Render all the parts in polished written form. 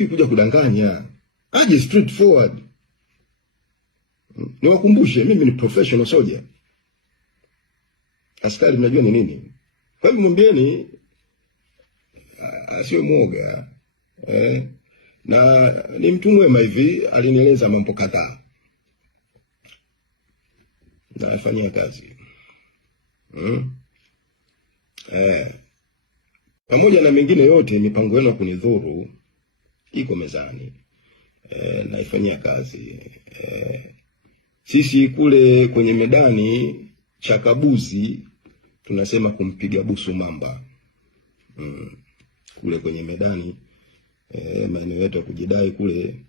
hataki kuja kudanganya, aje straightforward. Niwakumbushe, mimi ni professional soldier. Askari mnajua ni nini. Kwa hivyo mwambieni asiwe mwoga. Na ni mtu mwema hivi, alinieleza mambo kadhaa. Na afanyia kazi. Pamoja na mengine yote, mipango yenu kunidhuru iko mezani. Naifanyia kazi. Sisi kule kwenye medani Chakabuzi tunasema kumpiga busu mamba. Kule kwenye medani maeneo yetu ya kujidai kule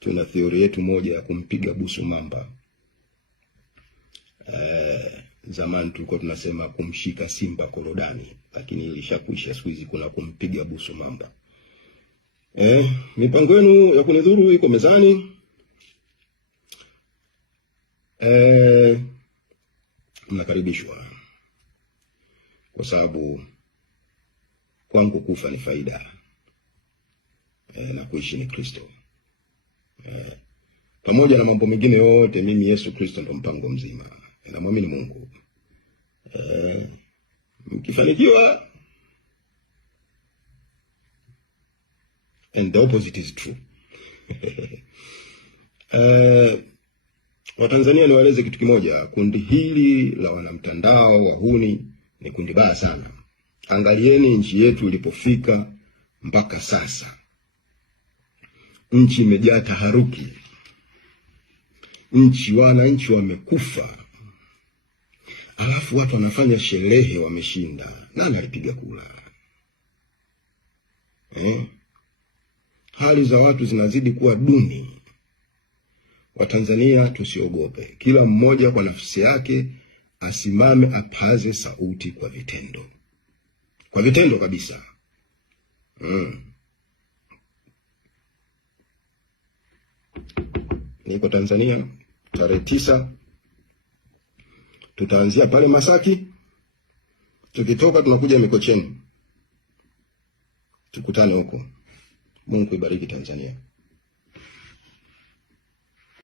tuna theory yetu moja ya kumpiga busu mamba. Zamani tulikuwa tunasema kumshika simba korodani, lakini ilishakwisha. Siku hizi kuna kumpiga busu mamba. Mipango yenu ya kunidhuru iko mezani. Mnakaribishwa, kwa sababu kwangu kufa ni faida, na kuishi ni Kristo. Pamoja na mambo mengine yote, mimi Yesu Kristo ndo mpango mzima. Namwamini Mungu. Mkifanikiwa, and the opposite is true. Watanzania niwaeleze kitu kimoja, kundi hili la wanamtandao wahuni ni kundi baya sana. Angalieni nchi yetu ilipofika mpaka sasa. Nchi imejaa taharuki. Wananchi wamekufa. Alafu watu wanafanya sherehe wameshinda. Nani alipiga kura? Hali za watu zinazidi kuwa duni. Watanzania tusiogope. Kila mmoja kwa nafsi yake asimame, apaze sauti kwa vitendo. Kwa vitendo kabisa. Niko Tanzania tarehe 9. Tutaanzia pale Masaki. Tukitoka tunakuja Mikocheni. Tukutane huko. Mungu ibariki Tanzania.